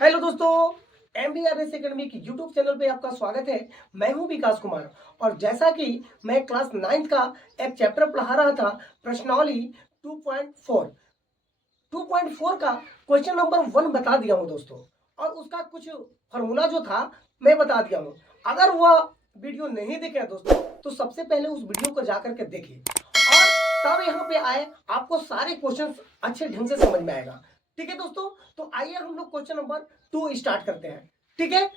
Hello दोस्तों, MBRS academy की YouTube channel पे आपका स्वागत है। मैं हूं विकास कुमार और जैसा कि मैं क्लास 9th का एक चैप्टर पढ़ा रहा था, प्रश्नावली 2.4 का क्वेश्चन नंबर 1 बता दिया हूं दोस्तों, और उसका कुछ फॉर्मूला जो था मैं बता दिया हूं। अगर वह वीडियो नहीं देखे दोस्तों तो सबसे पहले उस वीडियो को जाकर के देखिए और तब यहाँ पे आए, आपको सारे क्वेश्चन अच्छे ढंग से समझ में आएगा। ठीक है दोस्तों, तो आइए हम लोग क्वेश्चन नंबर 2 स्टार्ट करते हैं। ठीक है,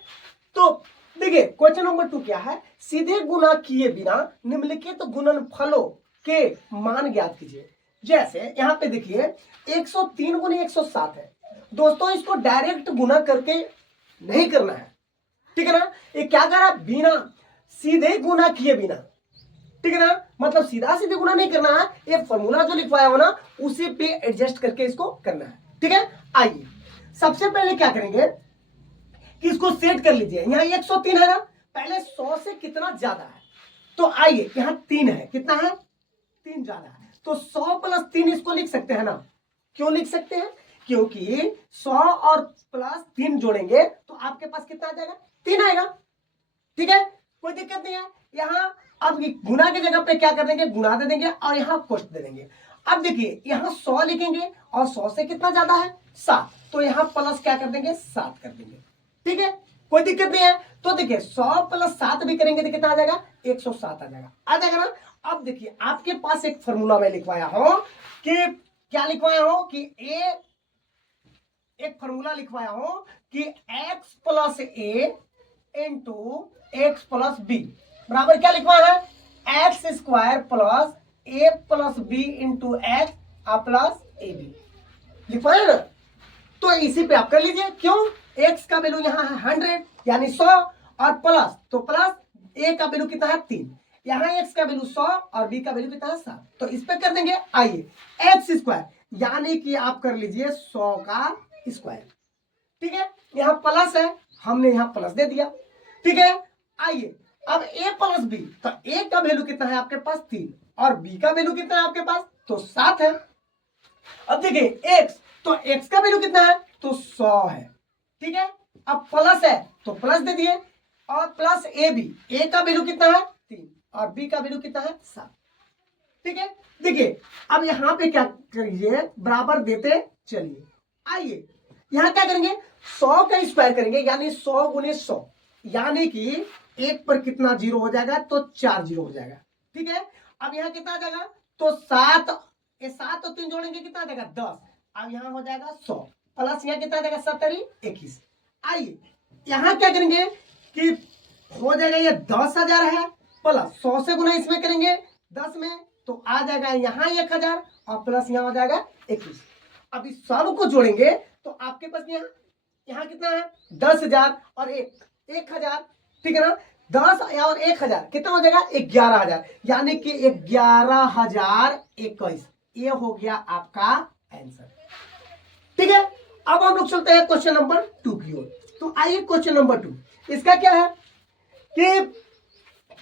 तो देखिए क्वेश्चन नंबर 2 क्या है। सीधे गुणा किए बिना निम्नलिखित गुणनफलों के मान ज्ञात कीजिए। जैसे यहाँ पे देखिए 103 गुने 107 है दोस्तों, इसको डायरेक्ट गुना करके नहीं करना है। ठीक है ना, ये क्या करा, बिना सीधे गुना किए बिना। ठीक है ना, मतलब सीधा सीधे गुना नहीं करना है, ये फॉर्मूला जो लिखवाया हो ना उसी पे एडजस्ट करके इसको करना है। ठीक है, आइए सबसे पहले क्या करेंगे कि इसको सेट कर लीजिए। यहां 103 है ना, पहले 100 से कितना ज्यादा है, तो आइए यहां 3 है, कितना है 3 ज्यादा है, तो 100 + 3 इसको लिख सकते हैं ना। क्यों लिख सकते हैं, क्योंकि 100 और प्लस 3 जोड़ेंगे तो आपके पास कितना आ जाएगा, 3 आएगा। ठीक है, कोई दिक्कत नहीं है। यहां अब गुना की जगह पे क्या कर देंगे, गुना दे देंगे और यहां कोष्ट दे देंगे। अब देखिए यहां 100 लिखेंगे और 100 से कितना ज्यादा है 7, तो यहां प्लस क्या कर देंगे 7 कर देंगे। ठीक है, कोई दिक्कत नहीं है। तो देखिए 100 + 7 भी करेंगे तो कितना आ जाएगा, 107 आ जाएगा ना। अब देखिए आपके पास एक फॉर्मूला में लिखवाया हूं कि क्या लिखवाया हूं कि एक फॉर्मूला लिखवाया हूं कि x + a into x plus b बराबर क्या लिखवाया है, x² + a + b into x plus a b लिखवाया ना। तो इसी पे आप कर लीजिए। क्यों, x का वैल्यू यहाँ है 100 यानी 100 और प्लस, तो प्लस a का वैल्यू कितना है 3, यहाँ x का वैल्यू 100 और b का वैल्यू कितना है 7, तो इस पे कर देंगे। आइए x² यानी कि आप कर लीजिए 100 का स्क्वायर। ठीक है, यहाँ प्लस है, हमने यहाँ प्लस दे दिया। ठीक है, आइए अब a + b, तो a का वैल्यू कितना है आपके पास 3 और b का वैल्यू कितना है आपके पास, तो 7 है। अब देखिए x, तो x का वैल्यू कितना है, तो 100 है। ठीक है, अब प्लस है तो प्लस दे दिए और प्लस a का वैल्यू कितना है 3 और b का वैल्यू कितना है 7। ठीक है, देखिए अब यहां पे क्या करिए, बराबर देते चलिए। आइए यहां क्या करेंगे, 100 का स्क्वायर करेंगे यानी 100 गुने 100, यानी कि एक पर कितना जीरो हो जाएगा, तो 4 जीरो हो जाएगा। ठीक है, अब यहां कितना आ जाएगा, तो 7, ये 7 और 3 जोड़ेंगे कितना आ जाएगा 10। अब यहां हो जाएगा 100 प्लस यहां कितना आ जाएगा 70 21। आइए यहां क्या करेंगे कि हो जाएगा, ये 10,000 है प्लस 100 से गुना इसमें करेंगे 10 में, तो आ जाएगा यहाँ 1000 और प्लस यहाँ हो जाएगा 21। अब इस सब को जोड़ेंगे तो आपके पास यहाँ कितना है 10,000 और 1,000। ठीक है ना, 10 और 1,000 कितना हो जाएगा 11,000, यानी कि 11,021, ये हो गया आपका आंसर। ठीक है, अब हम लोग चलते हैं क्वेश्चन नंबर 2 की ओर। तो आइए क्वेश्चन नंबर 2, इसका क्या है कि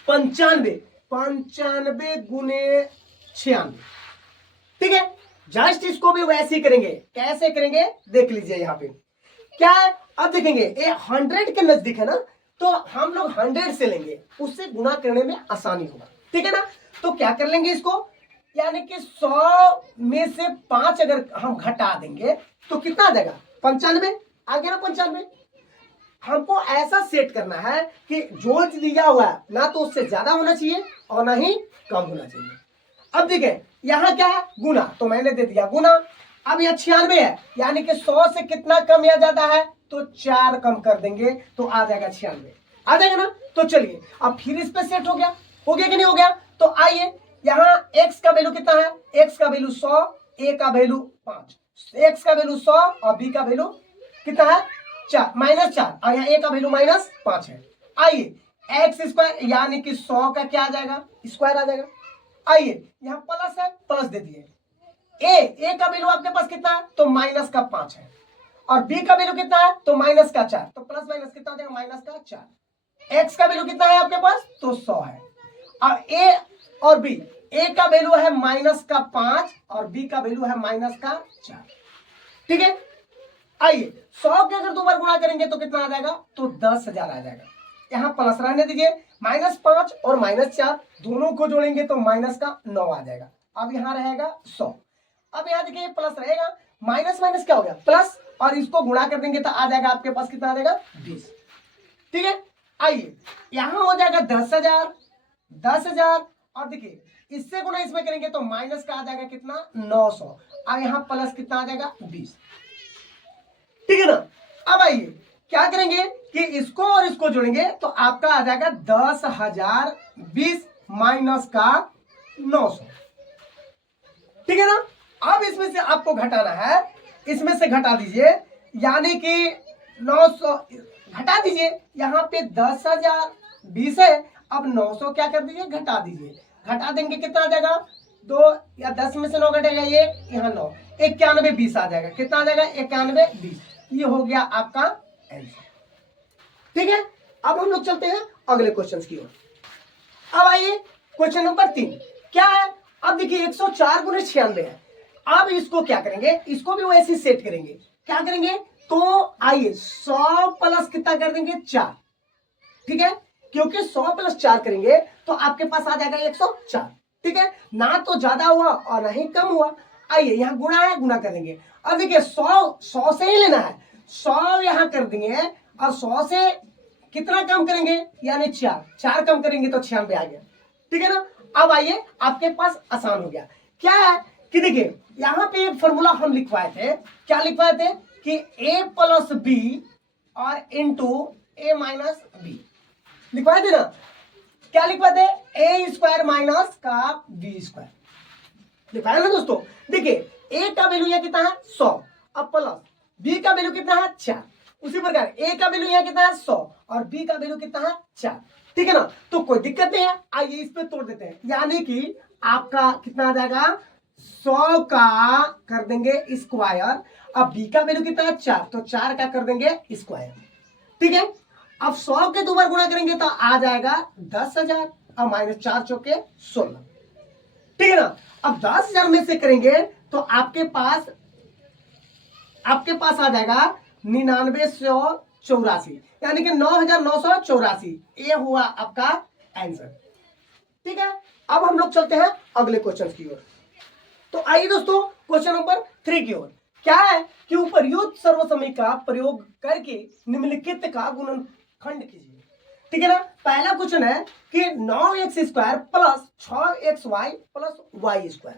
95 गुने 96। ठीक है, जस्ट इसको भी वैसे ही करेंगे, कैसे करेंगे देख लीजिए। यहाँ पे क्या है, अब देखेंगे ये 100 के नजदीक है ना, तो हम लोग 100 से लेंगे, उससे गुना करने में आसानी होगा। ठीक है ना, तो क्या कर लेंगे इसको, यानी कि 100 में से 5 अगर हम घटा देंगे तो कितना आ जाएगा 95, आ गया ना 95। हमको ऐसा सेट करना है कि जो दिया हुआ है ना तो उससे ज्यादा होना चाहिए और ना ही कम होना चाहिए। अब देखिए यहाँ क्या है गुना, तो मैंने दे दिया गुना। अब यह 96 है, यानी कि 100 से कितना कम या ज्यादा है, तो 4 कम कर देंगे तो आ जाएगा 96, आ जाएगा ना। तो चलिए अब फिर इस पे सेट हो गया कि नहीं हो गया। तो आइए यहाँ x का वैल्यू कितना है, x का वैल्यू 100, a का वैल्यू 5, x का वैल्यू 100 और b का वैल्यू कितना है 4 -4 और यहाँ a का वैल्यू -5 है। आइए x² यानी कि 100 का क्या आ जाएगा स्क्वायर आ जाएगा। आइए यहाँ प्लस है, प्लस दे दिए। ए का वैल्यू आपके पास कितना है, तो -5 है और बी का वैल्यू कितना है, तो -4, तो प्लस माइनस कितना हो जाएगा -4। एक्स का वैल्यू कितना है आपके पास, तो 100 है। और ए और बी, ए का वैल्यू है -5 और बी का वैल्यू है -4। ठीक है, आइए 100 के अगर 2 बार गुणा करेंगे तो कितना आ जाएगा, तो 10,000 आ जाएगा। यहाँ प्लस रहने दीजिए, -5 और -4 दोनों को जोड़ेंगे तो माइनस का 9 आ जाएगा। अब यहाँ रहेगा 100। अब यहाँ देखिए प्लस रहेगा, माइनस माइनस क्या हो गया प्लस, और इसको गुणा कर देंगे तो आ जाएगा आपके पास कितना आ जाएगा 20। ठीक है, आइए यहाँ हो जाएगा 10,000 10,000, और देखिए इससे गुणा इसमें करेंगे तो माइनस का आ जाएगा कितना 900, और यहाँ प्लस कितना आ जाएगा 20। ठीक है ना। अब आइए क्या करेंगे कि इसको और इसको जोड़ेंगे तो आपका आ जाएगा 10,020 माइनस का 900। ठीक है ना। अब इसमें से आपको घटाना है, इसमें से घटा दीजिए, यानी कि 900 घटा दीजिए, यहाँ पे 10,020 है, अब 900 क्या कर दीजिए घटा दीजिए, घटा देंगे कितना आ जाएगा 2 या 10 में से 9 घटेगा 1, यहाँ 9, 91 20 आ जाएगा, कितना आ जाएगा 91 20। ये हो गया आपका आंसर। ठीक है, अब हम लोग चलते हैं अगले क्वेश्चन की ओर। अब आइए क्वेश्चन नंबर 3 क्या है। अब देखिए 104 गुणे 96 है। अब इसको क्या करेंगे, इसको भी वैसे सेट करेंगे, क्या करेंगे तो आइए 100 प्लस कितना कर देंगे 4। ठीक है, क्योंकि 100 प्लस 4 करेंगे तो आपके पास आ जाएगा 104। ठीक है, ना तो ज्यादा हुआ और ना ही कम हुआ। आइए यहाँ गुणा है, गुणा कर देंगे। अब देखिए 100 से ही लेना है, 100 यहाँ कर देंगे, और 100 से कितना कम करेंगे यानी 4 कम करेंगे तो 96 आ गया। ठीक है ना। अब आइए आपके पास आसान हो गया, क्या है कि देखिए यहाँ पे एक फॉर्मूला हम लिखवाए थे, क्या लिखवाए थे कि a प्लस बी और इंटू a माइनस बी लिखवाए थे ना। क्या लिखवाए थे, ए स्क्वायर माइनस का बी स्क्वायर लिखवाया ना दोस्तों। देखिए a का वैल्यू यहाँ कितना है 100, अब प्लस b का वैल्यू कितना है 4, उसी प्रकार a का वैल्यू यहाँ कितना है 100 और b का वैल्यू कितना है 4। ठीक है ना, तो कोई दिक्कत नहीं है। आइए इस पे तोड़ देते हैं, यानी कि आपका कितना आ जाएगा 100 का कर देंगे स्क्वायर, अब b का वैल्यू कितना है 4, तो 4 का कर देंगे स्क्वायर। ठीक है, अब 100 के 2 बार गुणा करेंगे तो आ जाएगा 10,000 और माइनस 4 चौके 16। ठीक है ना। अब 10,000 में से करेंगे तो आपके पास आ जाएगा 9984, यानी कि 9,984, ये हुआ आपका आंसर। ठीक है, अब हम लोग चलते हैं अगले क्वेश्चन की ओर। तो आइए दोस्तों क्वेश्चन नंबर 3 की ओर। क्या है कि उपर्युक्त सर्वसमय का प्रयोग करके निम्नलिखित का गुणनखंड कीजिए। ठीक है ना। पहला क्वेश्चन है कि 9x square plus 6xy plus y square.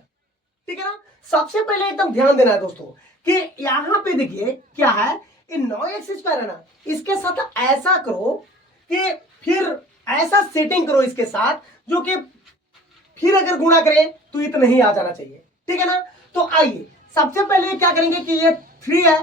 ठीक है ना। सबसे पहले एकदम ध्यान देना है दोस्तों कि यहाँ पे देखिए क्या है, इन 9x स्क्वायर है ना, इसके साथ ऐसा करो कि फिर ऐसा सेटिंग करो इसके साथ जो कि फिर अगर गुणा करें तो इतना ही आ जाना चाहिए। ठीक है ना। तो आइए सबसे पहले क्या करेंगे कि ये 3 है,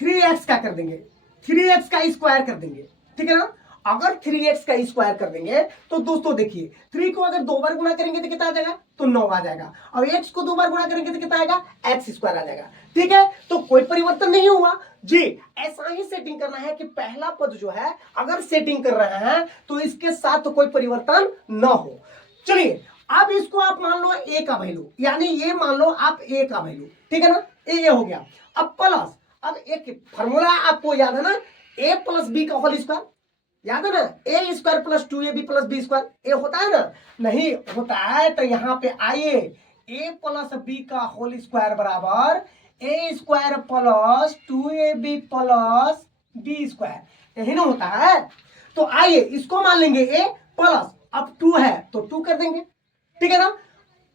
3x का कर देंगे, 3x का स्क्वायर कर देंगे। ठीक है ना। अगर 3x का स्क्वायर कर देंगे तो दोस्तों देखिए 3 को अगर 2 बार गुणा करेंगे तो कितना आ जाएगा, तो 9 आ जाएगा, और x को 2 बार गुणा करेंगे तो कितना आएगा, x स्क्वायर आ जाएगा। ठीक है, तो कोई परिवर्तन नहीं हुआ जी। ऐसा ही सेटिंग करना है कि पहला पद जो है अगर सेटिंग कर रहे हैं तो इसके साथ तो कोई परिवर्तन न हो। चलिए अब इसको आप मान लो a का वैल्यू, यानी ये मान लो आप a का वैल्यू। ठीक है ना, ये हो गया। अब प्लस, अब एक फॉर्मूला आपको याद है ना, a प्लस बी का होल स्क्वायर, याद है ना, A square plus 2ab plus B square, A होता है ना, नहीं होता है तो यहाँ पे आइए a प्लस बी का होल स्क्वायर बराबर A square plus 2ab plus B square, यही ना होता है। तो आइए इसको मान लेंगे a प्लस, अब 2 है तो 2 कर देंगे। ठीक है ना।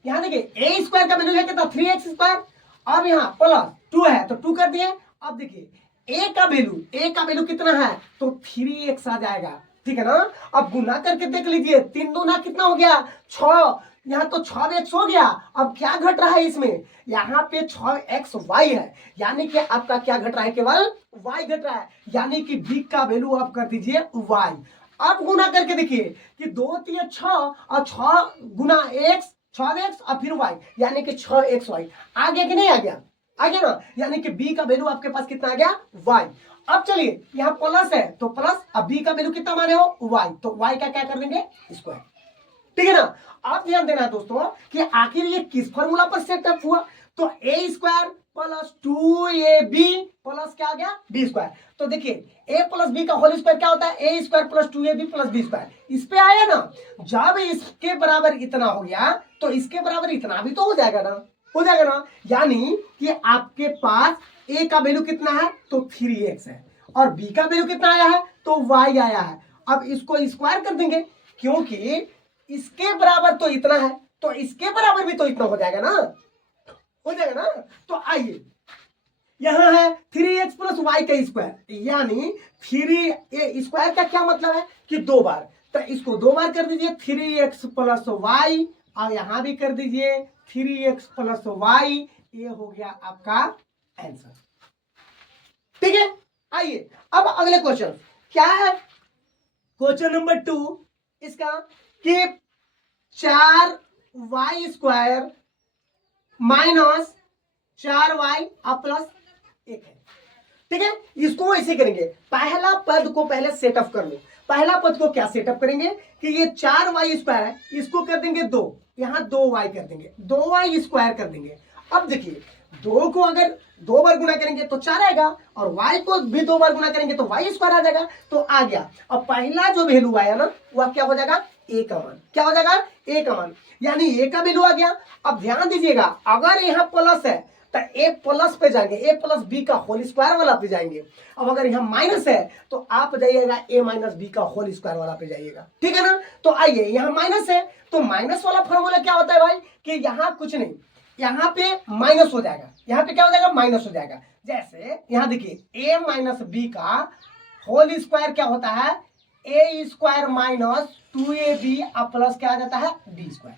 यहाँ देखिए ए स्क्वायर का वैल्यू है कितना 3x स्क्वायर, अब यहाँ प्लस 2 है तो 2 कर दिए। अब देखिए ए का वैल्यू कितना है, तो 3x आ जाएगा। ठीक है ना। अब गुना करके देख लीजिए, 3 दूना कितना हो गया 6, यहाँ तो 6x हो गया। अब क्या घट रहा है इसमें, यहाँ पे 6xy है, यानी कि आपका क्या घट रहा है, केवल y घट रहा है, यानी कि b का वैल्यू आप कर दीजिए y। अब गुना करके देखिए कि 2 3 6 और 6 गुना x 6x और फिर y, यानी कि 6xy आ गया कि नहीं आ गया, आ गया ना, यानी कि b का वैल्यू आपके पास कितना आ गया y। अब चलिए यहाँ प्लस है तो प्लस, अब b का वैल्यू कितना माने हो y, तो y का क्या कर देंगे स्क्वायर। ठीक है ना। अब ध्यान देना है दोस्तों कि आखिर ये किस फॉर्मूला पर सेटअप हुआ, तो a square plus 2ab plus क्या आ गया बी स्क्वायर। तो देखिए a प्लस बी का होल स्क्वायर क्या होता है A square plus 2ab plus B square. इस पे आया ना, जब इसके बराबर इतना हो गया तो इसके बराबर इतना भी तो हो जाएगा ना, हो जाएगा ना। यानी कि आपके पास a का वैल्यू कितना है तो 3x है और b का वैल्यू कितना आया है तो y आया है। अब इसको स्क्वायर कर देंगे क्योंकि इसके बराबर तो इतना है तो इसके बराबर भी तो इतना हो जाएगा ना, हो जाएगा ना। तो आइए यहां है 3x प्लस वाई का स्क्वायर, यानी 3 स्क्वायर का क्या मतलब है कि 2 बार, तो इसको 2 बार कर दीजिए 3x प्लस वाई और यहां भी कर दीजिए 3x प्लस वाई। ये हो गया आपका आंसर, ठीक है। आइए अब अगले क्वेश्चन क्या है, क्वेश्चन नंबर 2 इसका कि 4y square minus 4y plus 1 है, ठीक है। इसको ऐसे करेंगे, पहला पद को पहले सेटअप कर लो। पहला पद को क्या सेटअप करेंगे कि ये 4y स्क्वायर है, इसको कर देंगे 2, यहां 2y कर देंगे, 2y स्क्वायर कर देंगे। अब देखिए 2 को अगर 2 बार गुना करेंगे तो 4 आएगा और y को भी 2 बार गुना करेंगे तो y स्क्वायर आ जाएगा, तो आ गया। अब पहला जो वैल्यू आया ना वह क्या हो जाएगा a का मान, क्या हो जाएगा a का मान, यानी a का वैल्यू आ गया। अब ध्यान दीजिएगा अगर यहाँ प्लस है तो a प्लस पे जाएंगे, a प्लस बी का होल स्क्वायर वाला पे जाएंगे। अब अगर यहाँ माइनस है तो आप जाइएगा a माइनस बी का होल स्क्वायर वाला पे जाइएगा, ठीक है ना। तो आइए यहाँ माइनस है तो माइनस वाला फॉर्मूला क्या होता है भाई कि यहाँ कुछ नहीं, यहाँ पे माइनस हो जाएगा, यहाँ पे क्या हो जाएगा माइनस हो जाएगा। जैसे यहाँ देखिए a माइनस बी का होल स्क्वायर क्या होता है A square minus 2ab plus क्या आ जाता है बी स्क्वायर,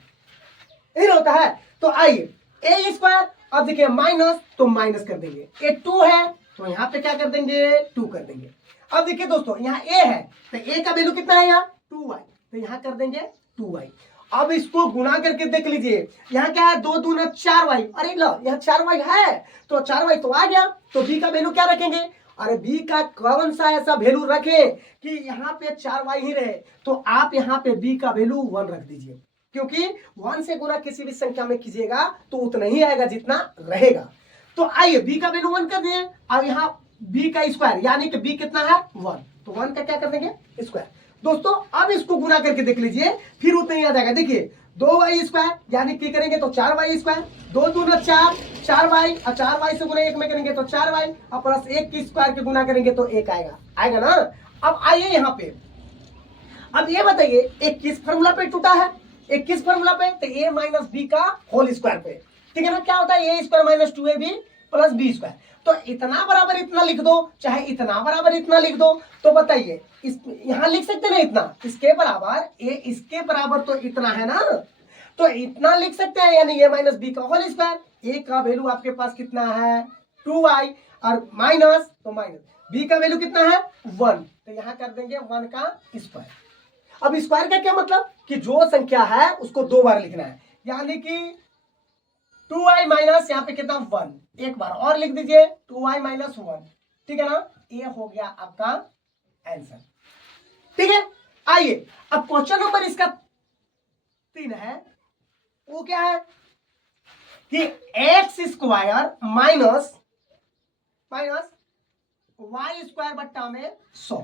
यही होता है। तो आइए ए स्क्वायर, अब देखिए माइनस तो माइनस कर देंगे, ए 2 है तो यहाँ पे क्या कर देंगे 2 कर देंगे। अब देखिए दोस्तों यहाँ ए है तो ए का वैल्यू कितना है यहाँ 2y, तो यहाँ कर देंगे 2y। अब इसको गुना करके देख लीजिए, यहाँ क्या है 2 दूना 4y, अरे लो यहाँ 4y है तो 4y तो आ गया, तो b का वैल्यू क्या रखेंगे, अरे b का कौन सा ऐसा वैल्यू रखें कि यहाँ पे 4y ही रहे, तो आप यहाँ पे b का वैल्यू 1 रख दीजिए, क्योंकि 1 से गुना किसी भी संख्या में कीजिएगा तो उतना ही आएगा जितना रहेगा। तो आइए b का वैल्यू 1 कर दिए। अब यहाँ b का स्क्वायर यानी कि b कितना है 1, तो 1 का क्या कर देंगे स्क्वायर। दोस्तों अब इसको गुना करके देख लीजिए फिर उतना ही आ जाएगा। देखिए 2y स्क्वायर यानी कि करेंगे तो 4y स्क्वायर, 2 दूना 4, 4y और 4y से गुना 1 में करेंगे तो 4y और प्लस 1 की स्क्वायर के गुना करेंगे तो 1 आएगा, आएगा ना। अब आइए यहाँ पे, अब ये बताइए एक किस फॉर्मूला पे टूटा है, एक किस फॉर्मूला पे, तो a माइनस बी का होल स्क्वायर पे, ठीक है ना। क्या होता है a square minus 2ab plus B square, तो इतना बराबर इतना लिख दो चाहे इतना बराबर इतना लिख दो, तो बताइए इस यहां लिख सकते ना इतना, इसके बराबर a इसके बराबर तो इतना है ना, तो इतना लिख सकते हैं, यानी a माइनस बी का होल स्क्वायर। a का वैल्यू आपके पास कितना है 2y और माइनस तो माइनस b का वैल्यू कितना है 1, तो यहां कर देंगे 1 का स्क्वायर। अब स्क्वायर का क्या मतलब कि जो संख्या है उसको 2 बार लिखना है, यानी कि 2y माइनस यहाँ पे कितना 1, एक बार और लिख दीजिए 2y माइनस 1, ठीक है ना। ये हो गया आपका आंसर, ठीक है। आइए अब क्वेश्चन नंबर इसका 3 है, वो क्या है कि x square minus minus y square बट्टा में 100,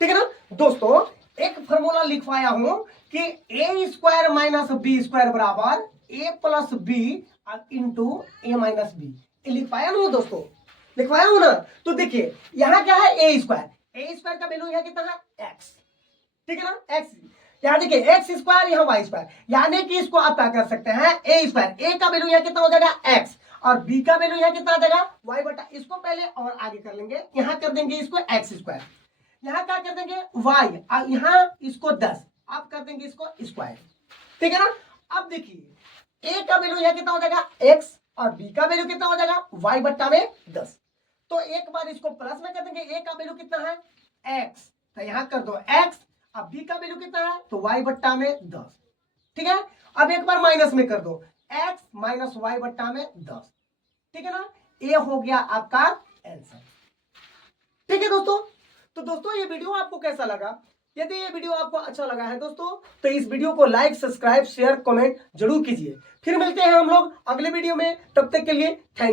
ठीक है ना। दोस्तों एक फॉर्मूला लिखवाया हूं कि ए स्क्वायर माइनस बी स्क्वायर बराबर ए प्लस बी इंटू ए माइनस बी, लिखवाया ना दोस्तों, लिखवाया हूं ना। तो देखिए यहां क्या है ए स्क्वायर का वैल्यू यहां कितना है एक्स, ठीक है ना एक्स, यहाँ देखिए एक्स स्क्वायर यहाँ वाई स्क्वायर, यानी कि इसको आप क्या कर सकते हैं ए स्क्वायर, ए का वैल्यू यहाँ कितना हो जाएगा एक्स और बी का वैल्यू यहाँ कितना आ जाएगा वाई बटा, इसको पहले और आगे कर लेंगे, यहाँ कर देंगे इसको एक्स स्क्वायर, यहाँ क्या कर देंगे वाई और यहाँ इसको 10, आप कर देंगे इसको स्क्वायर, ठीक है ना। अब देखिए ए का वैल्यू यहाँ कितना हो जाएगा x और b का वैल्यू कितना हो जाएगा y बट्टा में 10, तो एक बार इसको प्लस में कर देंगे, a का वैल्यू कितना है x, तो यहाँ कर दो x, अब b का वैल्यू कितना है तो y बट्टा में 10, ठीक है। अब एक बार माइनस में कर दो x माइनस y बट्टा में 10, ठीक है ना। ये हो गया आपका आंसर, ठीक है दोस्तों। तो दोस्तों ये वीडियो आपको कैसा लगा, यदि ये वीडियो आपको अच्छा लगा है दोस्तों तो इस वीडियो को लाइक सब्सक्राइब शेयर कमेंट जरूर कीजिए। फिर मिलते हैं हम लोग अगले वीडियो में, तब तक के लिए थैंक यू।